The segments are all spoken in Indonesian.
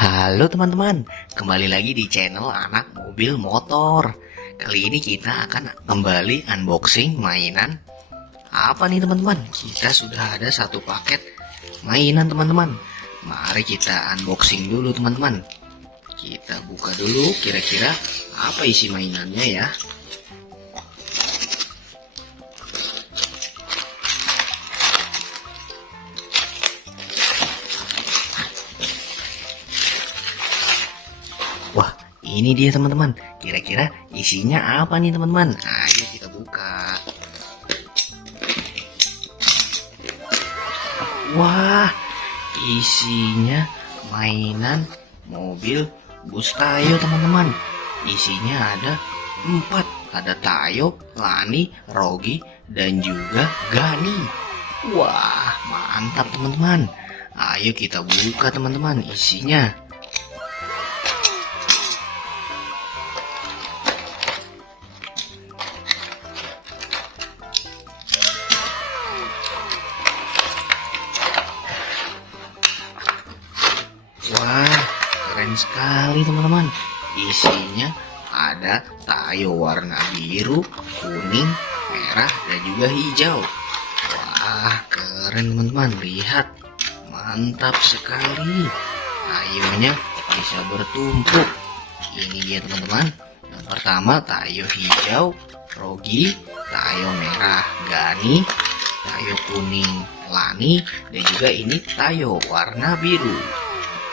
Halo teman-teman, kembali lagi di channel Anak Mobil Motor. Kali ini kita akan kembali unboxing mainan. Apa nih teman-teman? Kita sudah ada satu paket mainan teman-teman. Mari kita unboxing dulu teman-teman. Kita buka dulu kira-kira apa isi mainannya ya. Wah, ini dia teman-teman. Kira-kira isinya apa nih teman-teman? Ayo kita buka. Wah, isinya mainan mobil bus Tayo teman-teman. Isinya ada 4. Ada Tayo, Lani, Rogi, dan juga Gani. Wah, mantap teman-teman. Ayo kita buka teman-teman isinya. Wah, keren sekali teman-teman. Isinya ada Tayo warna biru, kuning, merah, dan juga hijau. Wah, keren teman-teman. Lihat, mantap sekali. Tayonya bisa bertumpuk. Ini dia teman-teman. Yang pertama Tayo hijau, Rogi, Tayo merah, Gani, Tayo kuning, Lani, dan juga ini Tayo warna biru.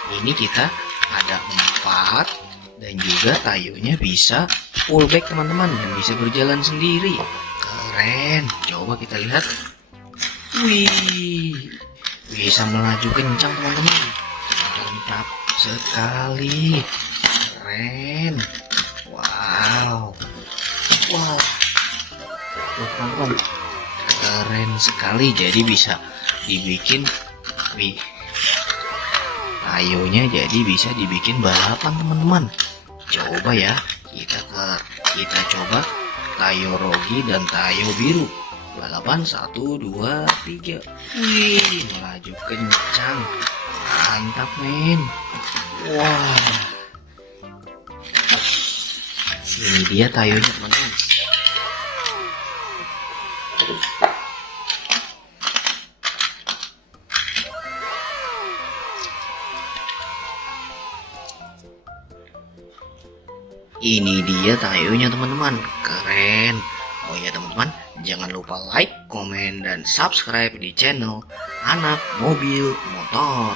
Ini kita ada 4 dan juga tayonya bisa pullback teman-teman dan bisa berjalan sendiri. Keren. Coba kita lihat. Wih, bisa melaju kencang teman-teman. Mantap sekali. Keren. Wow. Wow. Tuh, teman-teman. Keren sekali. Jadi bisa dibikin tayonya jadi bisa dibikin balapan teman-teman. Coba ya, kita coba Tayo Rogi dan Tayo biru. Balapan 1, 2, 3. Wih, melaju kencang. Mantap men. Wah. Ini dia tayonya teman-teman. Ini dia tayonya teman-teman. Keren. Oh ya teman-teman, jangan lupa like, komen, dan subscribe di channel Anak Mobil Motor.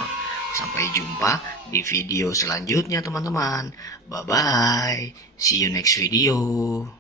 Sampai jumpa di video selanjutnya teman-teman. Bye bye. See you next video.